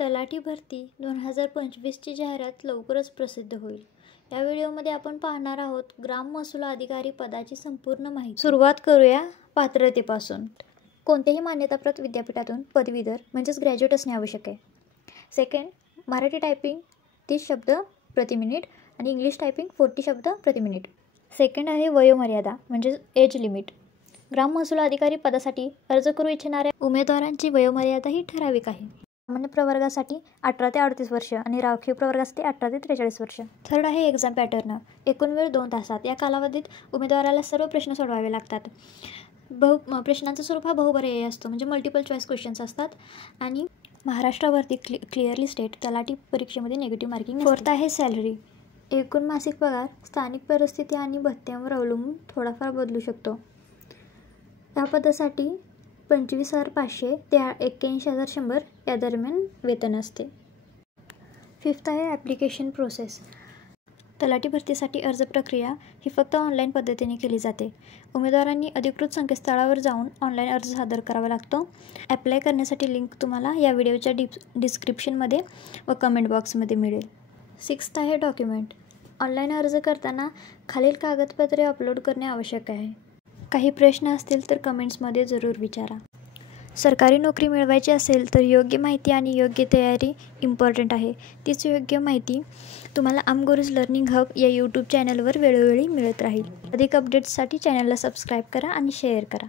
तलाठी भरती 2025ची जाहिरात लवकरच प्रसिद्ध होईल. या व्हिडिओमध्ये आपण पाहणार आहोत ग्राम महसूल अधिकारी पदाची संपूर्ण माहिती. सुरुवात करूया पात्रतेपासून. कोणत्याही मान्यताप्राप्त विद्यापीठातून पदवीधर म्हणजेच ग्रॅज्युएट असणे आवश्यक आहे. सेकंड, मराठी टायपिंग 30 शब्द प्रति मिनिट आणि इंग्लिश टायपिंग 40 शब्द प्रति मिनिट. सेकंड आहे वयोमर्यादा म्हणजेच एज लिमिट. ग्राम महसूल अधिकारी पदासाठी अर्ज करू इच्छिणाऱ्या उमेदवारांची वयोमर्यादा ही ठराविक आहे. सामान्य प्रवर्गासाठी 18 ते 38 वर्ष आणि राखीव प्रवर्गासाठी 18 ते 43 वर्ष. थर्ड आहे एक्झाम पॅटर्न. एकूण वेळ 2 तासात. या कालावधीत उमेदवाराला सर्व प्रश्न सोडवावे लागतात. प्रश्नांचं स्वरूप हा बहुपर्यायी असतो म्हणजे मल्टिपल चॉईस क्वेश्चन्स असतात आणि महाराष्ट्रावरती क्लिअरली स्टेट तलाठी परीक्षेमध्ये निगेटिव्ह मार्किंग. फोर्थ आहे सॅलरी. एकूण मासिक पगार स्थानिक परिस्थिती आणि भत्त्यांवर अवलंबून थोडाफार बदलू शकतो. या पदासाठी 25,500 ते 81,100 या दरम्यान वेतन असते. फिफ्थ आहे ॲप्लिकेशन प्रोसेस. तलाठी भरतीसाठी अर्ज प्रक्रिया ही फक्त ऑनलाईन पद्धतीने केली जाते. उमेदवारांनी अधिकृत संकेतस्थळावर जाऊन ऑनलाईन अर्ज सादर करावा लागतो. ॲप्लाय करण्यासाठी लिंक तुम्हाला या व्हिडिओच्या डिस्क्रिप्शनमध्ये व कमेंट बॉक्समध्ये मिळेल. सिक्स्थ आहे डॉक्युमेंट. ऑनलाईन अर्ज करताना खालील कागदपत्रे अपलोड करणे आवश्यक आहे. काही प्रश्न असतील तर कमेंट्समध्ये जरूर विचारा. सरकारी नोकरी मिळवायची असेल तर योग्य माहिती आणि योग्य तयारी इम्पॉर्टंट आहे. तीच योग्य माहिती तुम्हाला आमगुरुज लर्निंग हब या यूट्यूब चॅनलवर वेळोवेळी मिळत राहील. अधिक अपडेट्ससाठी चॅनलला सबस्क्राईब करा आणि शेअर करा.